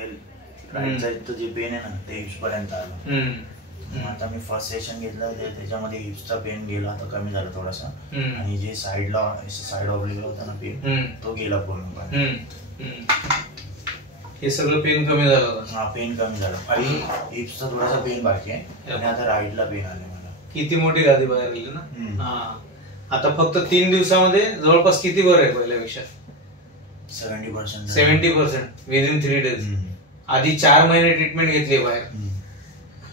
ते राईट साईडचं जे पेन आहे ना ते हिप्स पर्यंत आलं. आता मी फर्स्ट सेशन घेतलं त्याच्यामध्ये हिप्सचा पेन गेला, आता कमी झाला थोडासा. आणि जे साईडला साईड ऑब्लिकला होता ना पेन तो गेला पूर्णपणे. हे सगळं पेन कमी झालं? हा, पेन कमी झाला. आणि हिप्सचा थोडासा पेन बाकी आहे आणि आता राईटला पेन आले मला. किती मोठी गादी बाहेर गेली ना. आता फक्त 3 दिवसामध्ये जवळपास किती बरं आहे पहिल्यापेक्षा? 70%. 70% विदिन 3 days. आधी 4 महिने ट्रीटमेंट घेतली बाहेर.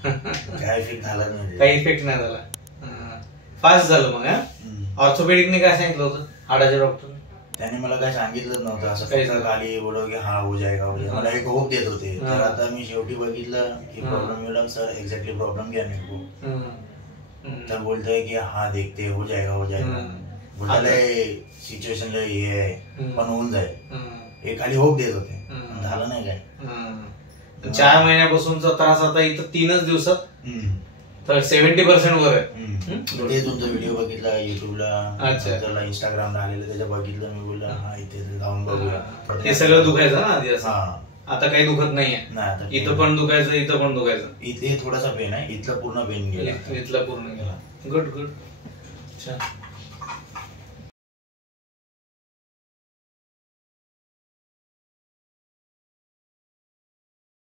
काही इफेक्ट झाला नाही. काही इफेक्ट नाही झाला. फास्ट झालं मग. ऑर्थोपेडिकने काय सांगितलं होतं हाडाच्या डॉक्टरने? त्याने मला काय सांगितलंच नव्हतं. असं फक्त खाली बोलव की हा हो जाएगा हो जाएगा, मला एक होप देत होते. तर आता मी शेवटी बघितलं की प्रॉब्लेम येऊ सर एक्झॅक्टली प्रॉब्लेम क्या मेरे को. तर बोलतोय की हा देखते हो जाएगा हो जाएगा. बोलताय सिच्युएशन हे आहे पण होऊन जाईल. हे खाली होप देत होते, झालं नाही काय. 4 महिन्यापासूनचा त्रास आता इथं 3च दिवसात तर 70% वर आहे. ते तुमचा व्हिडिओ बघितला युट्यूबला, इंस्टाग्रामला आलेलं, त्याच्या बघितलं. मी बोलला हा इथे जाऊन बघूया. ते सगळं दुखायचं ना आधी असं. आता काही दुखत नाहीये. इथं पण दुखायचं, इथं पण दुखायचं. इथे थोडासा पेन आहे, इथलं पूर्ण पेन गेला. इथलं पूर्ण गेला. Good good. अच्छा.